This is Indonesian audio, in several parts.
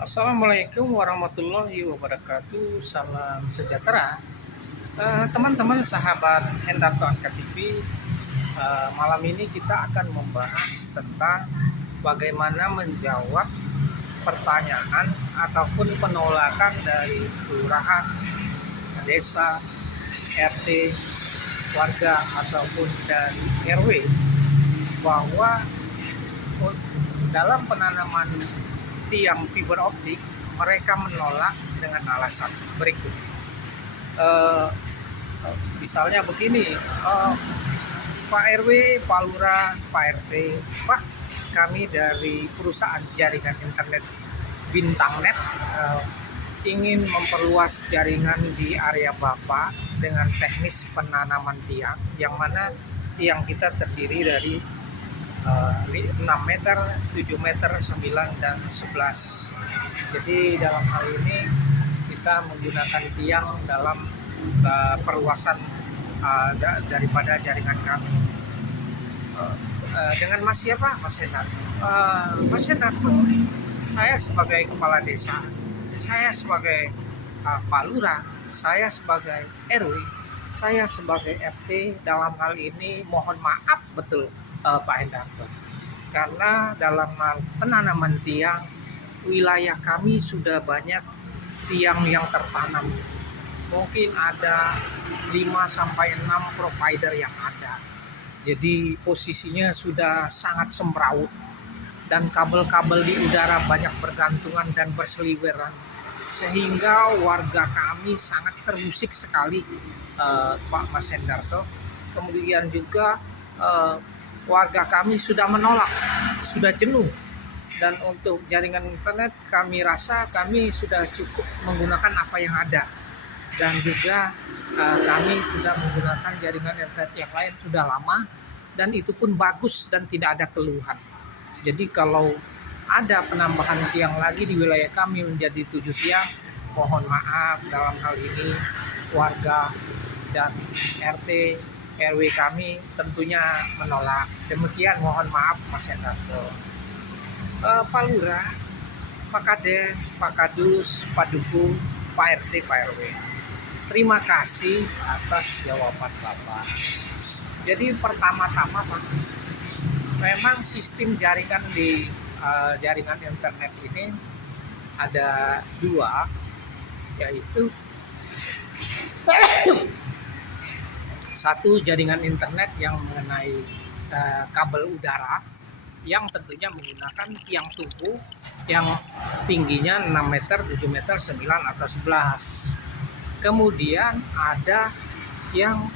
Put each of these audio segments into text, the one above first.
Assalamualaikum warahmatullahi wabarakatuh. Salam sejahtera, teman-teman sahabat Hendarto Angkat TV. Malam ini kita akan membahas tentang bagaimana menjawab pertanyaan ataupun penolakan dari kelurahan, desa, RT, warga ataupun dari RW bahwa dalam penanaman tiang fiber optik mereka menolak dengan alasan berikut. Eh, Misalnya begini, Pak RW, Pak Lurah, Pak RT, Pak, kami dari perusahaan jaringan internet Bintangnet ingin memperluas jaringan di area Bapak dengan teknis penanaman tiang, yang mana tiang kita terdiri dari 6 meter, 7 meter, 9, dan 11. Jadi dalam hal ini kita menggunakan tiang dalam perluasan daripada jaringan kami. Dengan Mas siapa? Mas Hendarto. Mas Hendarto, saya sebagai kepala desa, saya sebagai Pak Lurah, saya sebagai RW, saya sebagai RT, dalam hal ini mohon maaf betul Pak Hendarto, karena dalam hal penanaman tiang wilayah kami sudah banyak tiang yang tertanam, mungkin ada 5-6 provider yang ada, jadi posisinya sudah sangat semrawut dan kabel-kabel di udara banyak bergantungan dan berseliweran, sehingga warga kami sangat terusik sekali, Pak Mas Hendarto. Kemudian juga warga kami sudah menolak, sudah jenuh, dan untuk jaringan internet kami rasa kami sudah cukup menggunakan apa yang ada, dan juga kami sudah menggunakan jaringan internet yang lain sudah lama dan itu pun bagus dan tidak ada keluhan. Jadi kalau ada penambahan tiang lagi di wilayah kami menjadi 7 tiang, mohon maaf dalam hal ini warga dan RT RW kami tentunya menolak. Demikian, mohon maaf Mas Hendarto. Pak Lurah, Pak Kades, Pak Kadus, Pak Dukung, Pak RT, Pak RW, terima kasih atas jawaban Bapak. Jadi pertama-tama Pak, memang sistem jaringan di jaringan internet ini ada 2, yaitu satu jaringan internet yang mengenai kabel udara yang tentunya menggunakan tiang tumpu yang tingginya 6 meter, 7 meter, 9, atau 11. Kemudian ada yang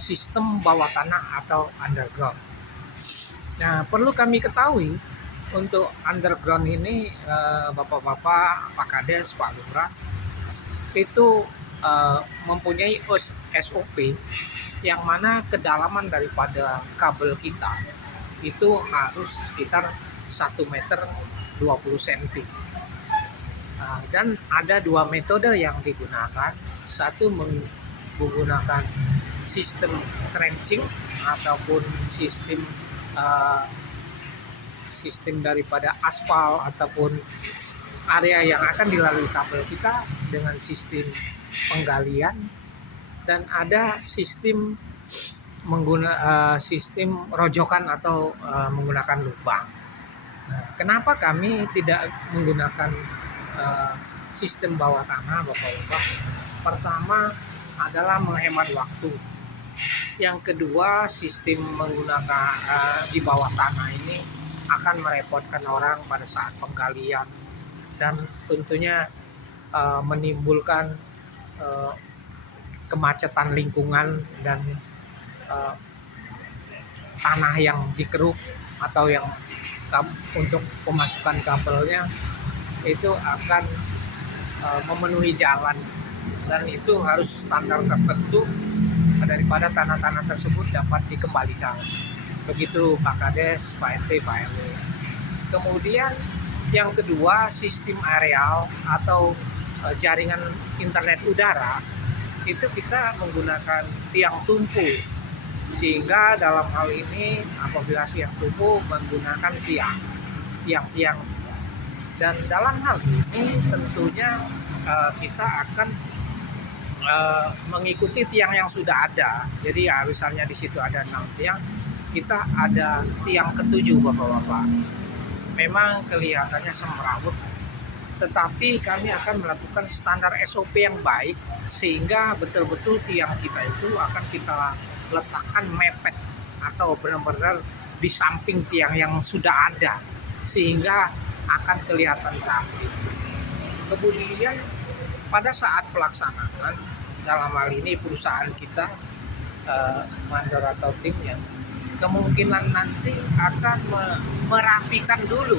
sistem bawah tanah atau underground. Nah, perlu kami ketahui untuk underground ini, Bapak-bapak, Pak Kades, Pak Lurah, itu mempunyai SOP yang mana kedalaman daripada kabel kita itu harus sekitar 1 meter 20 cm. Dan ada 2 metode yang digunakan. Satu menggunakan sistem trenching ataupun sistem daripada aspal ataupun area yang akan dilalui kabel kita dengan sistem penggalian, dan ada sistem sistem rojokan atau menggunakan lubang. Nah, kenapa kami tidak menggunakan sistem bawah tanah, Bapak-bapak? Pertama adalah menghemat waktu. Yang kedua, sistem menggunakan di bawah tanah ini akan merepotkan orang pada saat penggalian dan tentunya menimbulkan kemacetan lingkungan dan tanah yang dikeruk atau yang untuk pemasukan kabelnya itu akan memenuhi jalan, dan itu harus standar tertentu daripada tanah-tanah tersebut dapat dikembalikan. Begitu Pak Kades, Pak RT, Pak RW. Kemudian yang kedua, sistem areal atau jaringan internet udara itu kita menggunakan tiang tumpu, sehingga dalam hal ini apabila tiang tumpu menggunakan tiang-tiang Dan dalam hal ini tentunya kita akan mengikuti tiang yang sudah ada. Jadi ya, misalnya di situ ada 6 tiang, kita ada tiang ketujuh Bapak-bapak. Memang kelihatannya semrawut, tetapi kami akan melakukan standar SOP yang baik sehingga betul-betul tiang kita itu akan kita letakkan mepet atau benar-benar di samping tiang yang sudah ada sehingga akan kelihatan rapi. Kemudian pada saat pelaksanaan, dalam hal ini perusahaan kita mandor atau timnya kemungkinan nanti akan merapikan dulu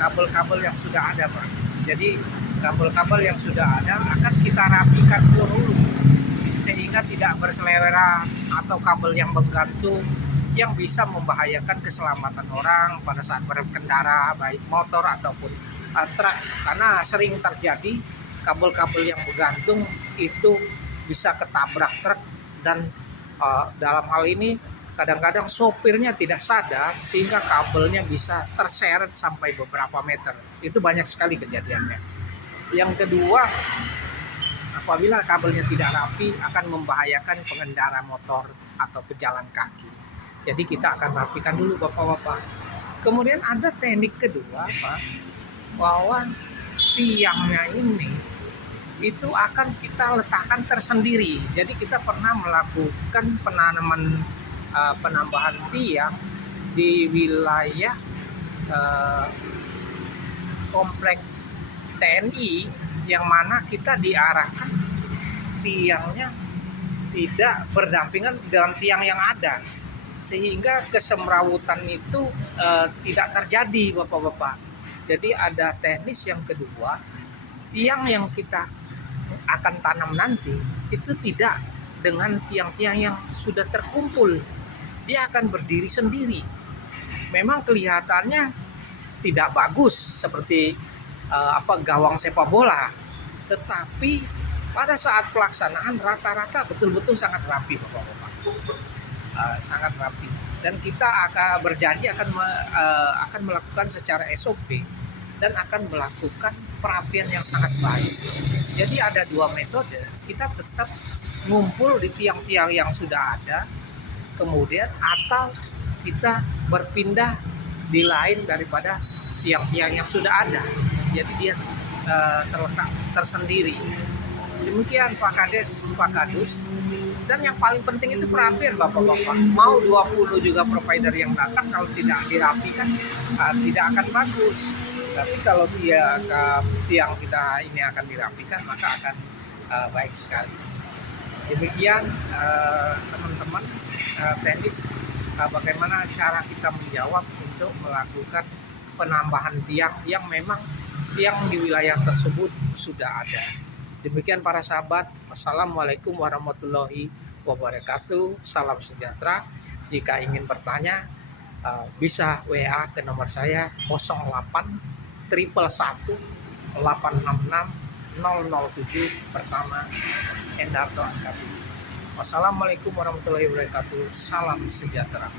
kabel-kabel yang sudah ada, Pak. Jadi kabel-kabel yang sudah ada akan kita rapikan dulu sehingga tidak berseleweran atau kabel yang menggantung yang bisa membahayakan keselamatan orang pada saat berkendara, baik motor ataupun truk, karena sering terjadi kabel-kabel yang bergantung itu bisa ketabrak truk dan dalam hal ini kadang-kadang sopirnya tidak sadar sehingga kabelnya bisa terseret sampai beberapa meter. Itu banyak sekali kejadiannya. Yang kedua, apabila kabelnya tidak rapi akan membahayakan pengendara motor atau pejalan kaki. Jadi kita akan rapikan dulu Bapak-bapak. Kemudian ada teknik kedua, Pak, bahwa tiangnya ini itu akan kita letakkan tersendiri. Jadi kita pernah melakukan penambahan tiang di wilayah komplek TNI yang mana kita diarahkan tiangnya tidak berdampingan dengan tiang yang ada sehingga kesemrawutan itu tidak terjadi Bapak-bapak. Jadi ada teknis yang kedua, tiang yang kita akan tanam nanti itu tidak dengan tiang-tiang yang sudah terkumpul, dia akan berdiri sendiri. Memang kelihatannya tidak bagus seperti gawang sepak bola, tetapi pada saat pelaksanaan rata-rata betul-betul sangat rapi Bapak-bapak. Sangat rapi, dan kita akan berjanji akan melakukan secara SOP dan akan melakukan perapian yang sangat baik. Jadi ada dua metode, kita tetap ngumpul di tiang-tiang yang sudah ada, kemudian atau kita berpindah di lain daripada tiang-tiang yang sudah ada. Jadi dia terletak tersendiri. Demikian Pak Kades, Pak Kadus. Dan yang paling penting itu perapian Bapak-bapak. Mau 20 juga provider yang datang, kalau tidak dirapikan tidak akan bagus. Tapi kalau tiang kita ini akan dirapikan maka akan baik sekali. Demikian teman-teman teknis bagaimana cara kita menjawab untuk melakukan penambahan tiang yang memang tiang di wilayah tersebut sudah ada. Demikian para sahabat, wassalamualaikum warahmatullahi wabarakatuh, salam sejahtera. Jika ingin bertanya bisa WA ke nomor saya 08 111 866 007 pertama Endarto Angkati. Wassalamualaikum warahmatullahi wabarakatuh, salam sejahtera.